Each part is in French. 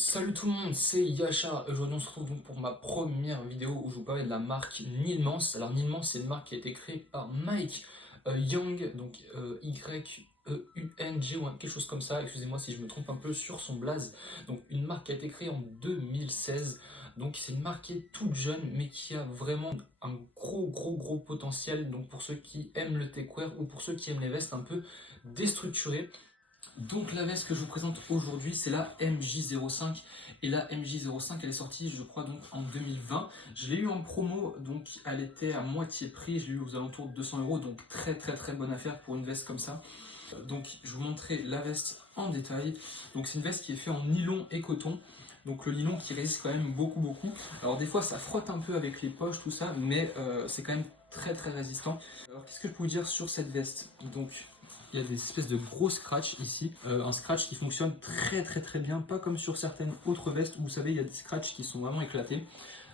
Salut tout le monde, c'est Yasha. Aujourd'hui on se retrouve donc pour ma première vidéo où je vous parlais de la marque Nilmans. Alors Nilmans, c'est une marque qui a été créée par Mike Young, donc Y-E-U-N-G ou quelque chose comme ça, excusez-moi si je me trompe un peu sur son blaze. Donc une marque qui a été créée en 2016, donc c'est une marque qui est toute jeune mais qui a vraiment un gros potentiel, donc pour ceux qui aiment le techwear ou pour ceux qui aiment les vestes un peu déstructurées. Donc la veste que je vous présente aujourd'hui, c'est la MJ05, et la MJ05 elle est sortie je crois donc en 2020. Je l'ai eu en promo, donc elle était à moitié prix, je l'ai eu aux alentours de 200 €, donc très bonne affaire pour une veste comme ça. Donc je vous montrer la veste en détail. Donc c'est une veste qui est faite en nylon et coton. Donc le nylon qui résiste quand même beaucoup. Alors des fois ça frotte un peu avec les poches, tout ça, mais c'est quand même très résistant. Alors qu'est-ce que je peux vous dire sur cette veste? Donc il y a des espèces de gros scratch ici, un scratch qui fonctionne très bien, pas comme sur certaines autres vestes où vous savez il y a des scratchs qui sont vraiment éclatés.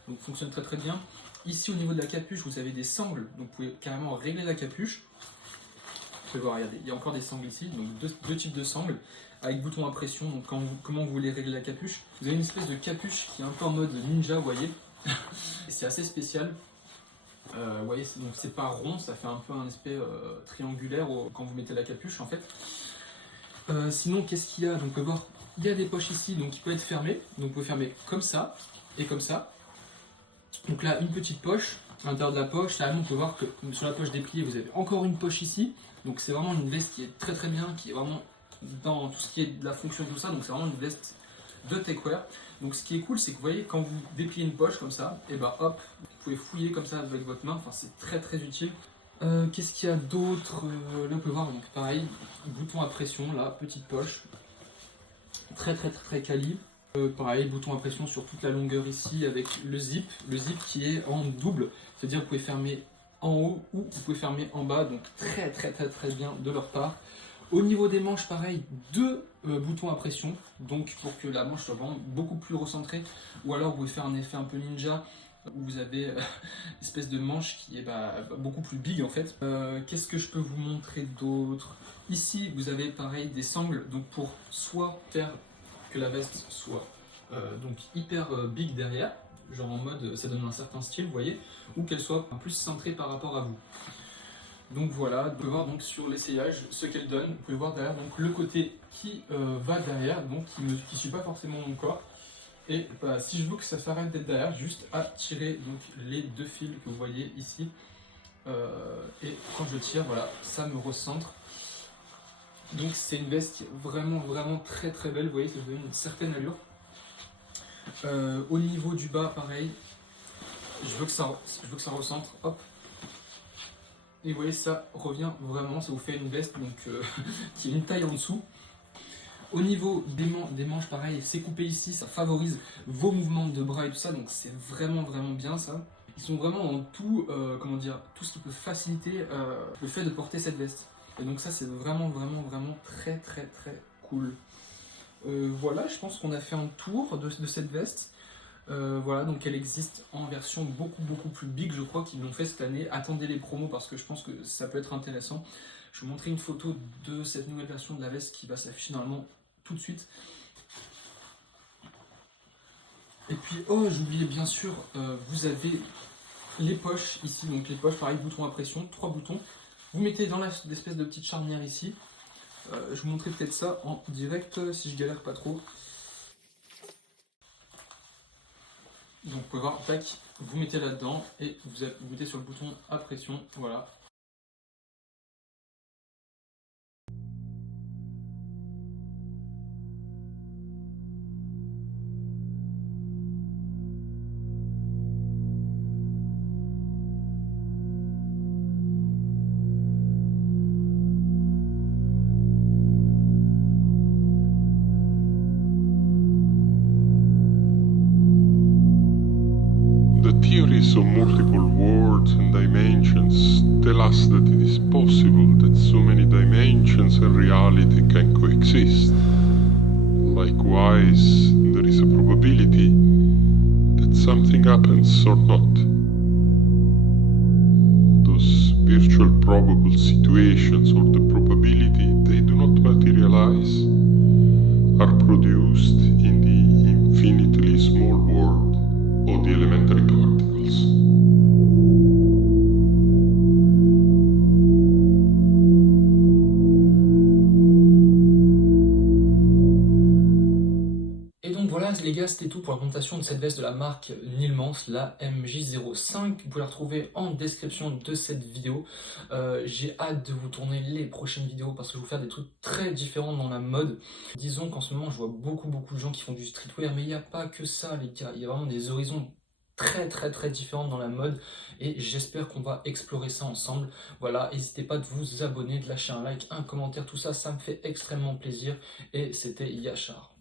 Donc fonctionne très bien. Ici au niveau de la capuche vous avez des sangles, donc vous pouvez carrément régler la capuche. Vous pouvez voir, regardez, il y a encore des sangles ici, donc deux types de sangles avec bouton à pression. Donc comment vous voulez régler la capuche, vous avez une espèce de capuche qui est un peu en mode ninja, vous voyez. C'est assez spécial. Vous voyez, donc c'est pas rond, ça fait un peu un aspect triangulaire quand vous mettez la capuche en fait. Sinon, qu'est-ce qu'il y a? Donc, on peut voir, il y a des poches ici, donc il peut être fermé. Donc, vous pouvez fermer comme ça et comme ça. Donc là, une petite poche à l'intérieur de la poche. Là, on peut voir que sur la poche dépliée, vous avez encore une poche ici. Donc, c'est vraiment une veste qui est très bien, qui est vraiment dans tout ce qui est de la fonction et tout ça. Donc, c'est vraiment une veste de techwear. Donc ce qui est cool, c'est que vous voyez, quand vous dépliez une poche comme ça, et bah hop, vous pouvez fouiller comme ça avec votre main, enfin c'est très utile. Qu'est-ce qu'il y a d'autre? Là on peut voir, donc pareil, bouton à pression, là, petite poche, très quali. Pareil, bouton à pression sur toute la longueur ici avec le zip qui est en double, c'est-à-dire vous pouvez fermer en haut ou vous pouvez fermer en bas, donc très bien de leur part. Au niveau des manches, pareil, deux boutons à pression, donc pour que la manche soit vraiment beaucoup plus recentrée, ou alors vous pouvez faire un effet un peu ninja, où vous avez une espèce de manche qui est beaucoup plus big en fait. Qu'est-ce que je peux vous montrer d'autre? Ici, vous avez pareil des sangles, donc pour soit faire que la veste soit donc hyper big derrière, genre en mode ça donne un certain style, vous voyez, ou qu'elle soit plus centrée par rapport à vous. Donc voilà, vous pouvez voir donc sur l'essayage ce qu'elle donne. Vous pouvez voir derrière donc le côté qui va derrière, donc qui ne suit pas forcément mon corps. Et si je veux que ça s'arrête d'être derrière, juste à tirer donc les deux fils que vous voyez ici. Et quand je tire, voilà, ça me recentre. Donc c'est une veste qui est vraiment très belle. Vous voyez, ça donne une certaine allure. Au niveau du bas, pareil. Je veux que ça recentre. Hop. Et vous voyez, ça revient vraiment, ça vous fait une veste donc, qui est une taille en dessous. Au niveau des manches, pareil, c'est coupé ici, ça favorise vos mouvements de bras et tout ça, donc c'est vraiment bien ça. Ils sont vraiment dans tout, tout ce qui peut faciliter le fait de porter cette veste. Et donc ça, c'est vraiment très cool. Voilà, je pense qu'on a fait un tour de cette veste. Voilà, donc elle existe en version beaucoup plus big, je crois qu'ils l'ont fait cette année. Attendez les promos parce que je pense que ça peut être intéressant. Je vais vous montrer une photo de cette nouvelle version de la veste qui va s'afficher normalement tout de suite. Et puis, oh, j'oubliais bien sûr, vous avez les poches ici, donc les poches, pareil, bouton à pression, 3 boutons. Vous mettez dans l'espèce de petite charnière ici. Je vous montrerai peut-être ça en direct si je galère pas trop. Donc vous pouvez voir, tac, vous mettez là-dedans et vous mettez sur le bouton à pression, voilà. Theories of multiple worlds and dimensions tell us that it is possible that so many dimensions and reality can coexist. Likewise, there is a probability that something happens or not. Those virtual probable situations or the probability they do not materialize are produced in the les gars, c'était tout pour la présentation de cette veste de la marque Nilmans, la MJ05. Vous pouvez la retrouver en description de cette vidéo. J'ai hâte de vous tourner les prochaines vidéos parce que je vais vous faire des trucs très différents dans la mode. Disons qu'en ce moment, je vois beaucoup de gens qui font du streetwear, mais il n'y a pas que ça, les gars. Il y a vraiment des horizons très différentes dans la mode et j'espère qu'on va explorer ça ensemble. Voilà, n'hésitez pas de vous abonner, de lâcher un like, un commentaire, tout ça, ça me fait extrêmement plaisir. Et c'était Yachar.